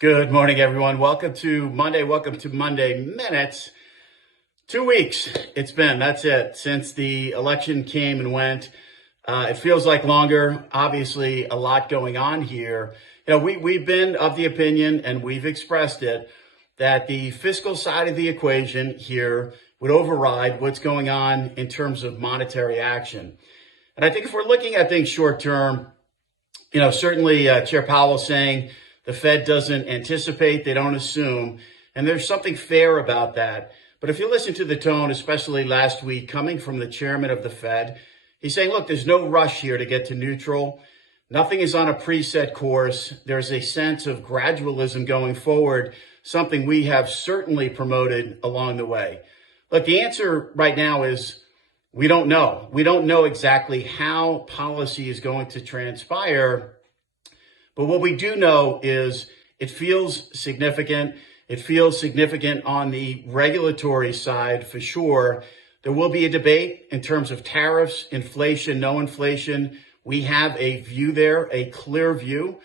Good morning, everyone. Welcome to Monday. Welcome to Monday Minutes. 2 weeks it's been. That's it. Since the election came and went. It feels like longer. Obviously, a lot going on here. We've been of the opinion, and we've expressed it, that the fiscal side of the equation here would override what's going on in terms of monetary action. And I think if we're looking at things short term, certainly Chair Powell saying the Fed doesn't anticipate, they don't assume, and there's something fair about that. But if you listen to the tone, especially last week, coming from the chairman of the Fed, he's saying, look, there's no rush here to get to neutral. Nothing is on a preset course. There's a sense of gradualism going forward, something we have certainly promoted along the way. Look, the answer right now is we don't know. We don't know exactly how policy is going to transpire. But what we do know is it feels significant. It feels significant on the regulatory side for sure. There will be a debate in terms of tariffs, inflation, no inflation. We have a view there, a clear view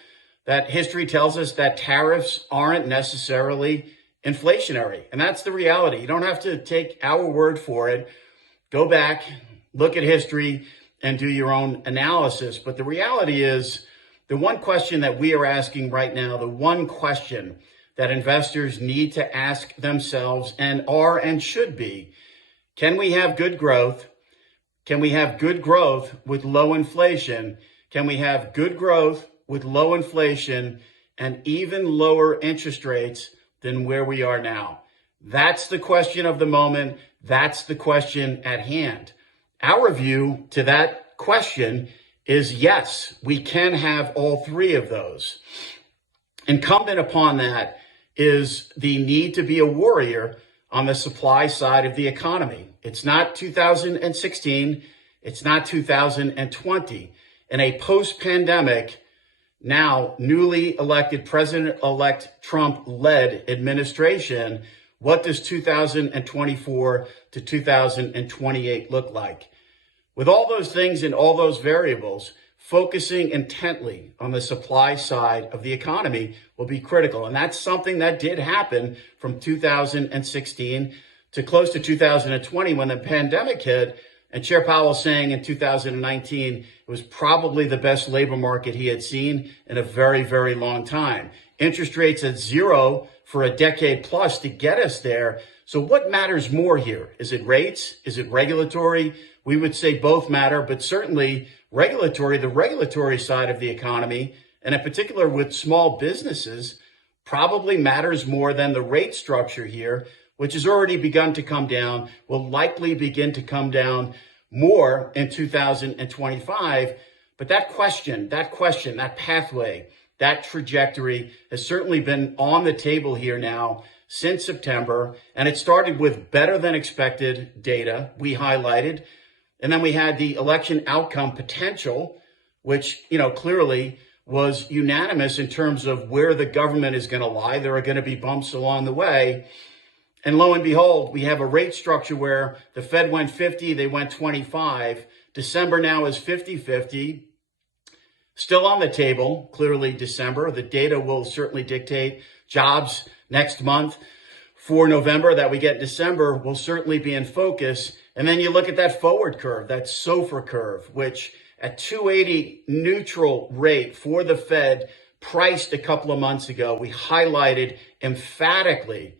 that history tells us that tariffs aren't necessarily inflationary. And that's the reality. You don't have to take our word for it. Go back, look at history, and do your own analysis. But the reality is, the one question that we are asking right now, the one question that investors need to ask themselves and are and should be, can we have good growth? Can we have good growth with low inflation? Can we have good growth with low inflation and even lower interest rates than where we are now? That's the question of the moment. That's the question at hand. Our view to that question is yes, we can have all three of those. Incumbent upon that is the need to be a warrior on the supply side of the economy. It's not 2016. It's not 2020. In a post-pandemic, now newly elected President-elect Trump-led administration, what does 2024 to 2028 look like? With all those things and all those variables, focusing intently on the supply side of the economy will be critical. And that's something that did happen from 2016 to close to 2020 when the pandemic hit. And Chair Powell saying in 2019, it was probably the best labor market he had seen in a very, very long time. Interest rates at zero for a decade plus to get us there. So what matters more here? Is it rates? Is it regulatory? We would say both matter, but certainly regulatory, the regulatory side of the economy, and in particular with small businesses, probably matters more than the rate structure here, which has already begun to come down, will likely begin to come down more in 2025. But that question, that pathway, that trajectory has certainly been on the table here now since September. And it started with better than expected data we highlighted. And then we had the election outcome potential, which, clearly was unanimous in terms of where the government is going to lie. There are going to be bumps along the way. And lo and behold, we have a rate structure where the Fed went 50, they went 25. December now is 50-50. Still on the table, clearly December. The data will certainly dictate jobs next month. For November that we get in December will certainly be in focus. And then you look at that forward curve, that SOFR curve, which at 280 neutral rate for the Fed priced a couple of months ago, we highlighted emphatically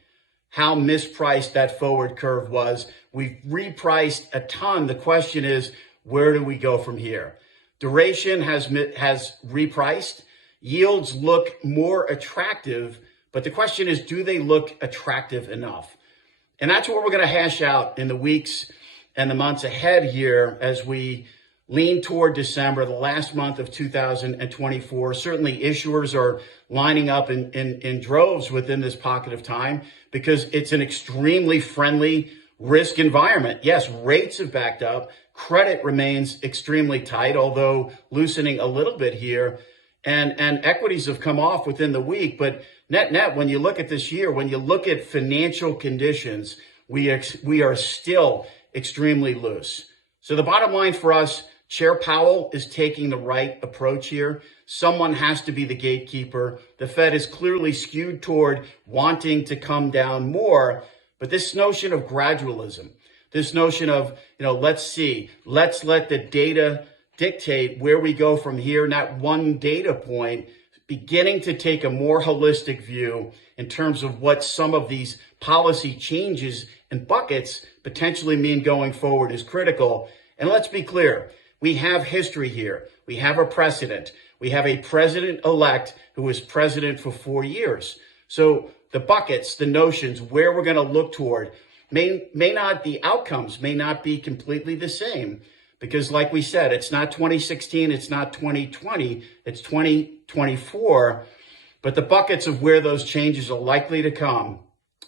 how mispriced that forward curve was. We've repriced a ton. The question is, where do we go from here? Duration has repriced. Yields look more attractive, but the question is, do they look attractive enough? And that's what we're going to hash out in the weeks and the months ahead here as we lean toward December, the last month of 2024. Certainly issuers are lining up in droves within this pocket of time because it's an extremely friendly risk environment. Yes, rates have backed up. Credit remains extremely tight, although loosening a little bit here. And equities have come off within the week. But net, when you look at this year, when you look at financial conditions, we are still extremely loose. So the bottom line for us, Chair Powell is taking the right approach here, Someone has to be the gatekeeper. The Fed is clearly skewed toward wanting to come down more. But this notion of gradualism, this notion of, let's see, let's let the data dictate where we go from here, not one data point, beginning to take a more holistic view in terms of what some of these policy changes and buckets potentially mean going forward is critical. And let's be clear, we have history here. We have a precedent. We have a president-elect who was president for 4 years. So the buckets, the notions, where we're going to look toward may not, the outcomes may not be completely the same. Because like we said, it's not 2016, it's not 2020, it's 2024. But the buckets of where those changes are likely to come,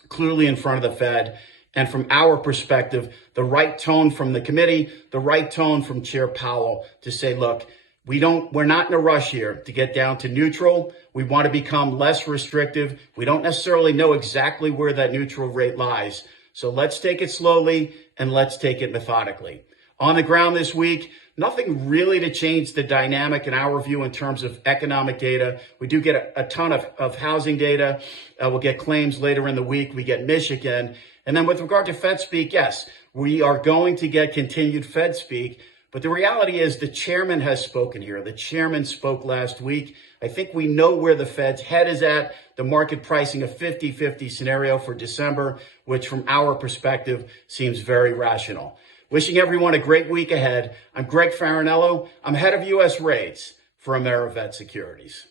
clearly in front of the Fed. And from our perspective, the right tone from the committee, the right tone from Chair Powell to say, look, we're not in a rush here to get down to neutral. We want to become less restrictive. We don't necessarily know exactly where that neutral rate lies. So let's take it slowly and let's take it methodically. On the ground this week, nothing really to change the dynamic in our view in terms of economic data. We do get a ton of housing data. We'll get claims later in the week. We get Michigan. And then with regard to Fed speak, yes, we are going to get continued Fed speak. But the reality is the chairman has spoken here. The chairman spoke last week. I think we know where the Fed's head is at. The market pricing a 50-50 scenario for December, which from our perspective seems very rational. Wishing everyone a great week ahead. I'm Greg Faranello. I'm head of U.S. rates for AmeriVet Securities.